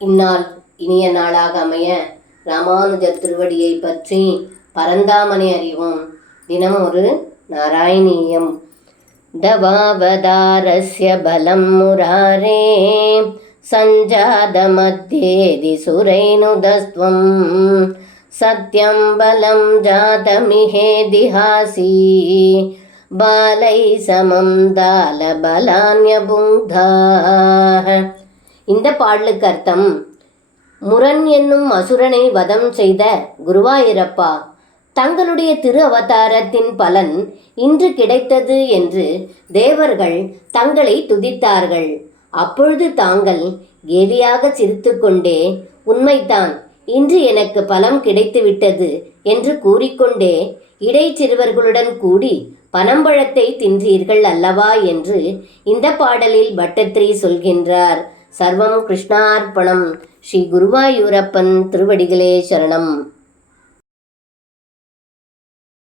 இந்நாள் இனிய நாளாக அமைய ராமானுஜர் திருவடியை பற்றி பரந்தாமனை அறிவோம். தினம் ஒரு நாராயணீயம். தவாவதாரஸ்ய பலம் முராரே சஞ்சாத மத்யேதி சுரைனுதஸ்த்வம் சத்யம் பலம் ஜாதமிஹேதிஹாசி பாலை சமம் தால பலான்யபுங்தாஹ. இந்த பாடலுக்கு அர்த்தம்: முரன் என்னும் அசுரனை வதம் செய்த குருவாயூரப்பா, தங்களுடைய திரு அவதாரத்தின் பலன் இன்று கிடைத்தது என்று தேவர்கள் தங்களை துதித்தார்கள். அப்பொழுது தாங்கள் கேலியாக சிரித்து கொண்டே, உண்மைதான், இன்று எனக்கு பலம் கிடைத்துவிட்டது என்று கூறிக்கொண்டே இடைச்சிறுவர்களுடன் கூடி பனம்பழத்தை தின்றீர்கள் அல்லவா என்று இந்த பாடலில் பட்டத்திரி சொல்கின்றார். சர்வம் கிருஷ்ணார்ப்பணம். ஸ்ரீ குருவாயூரப்பன் திருவடிகளே சரணம்.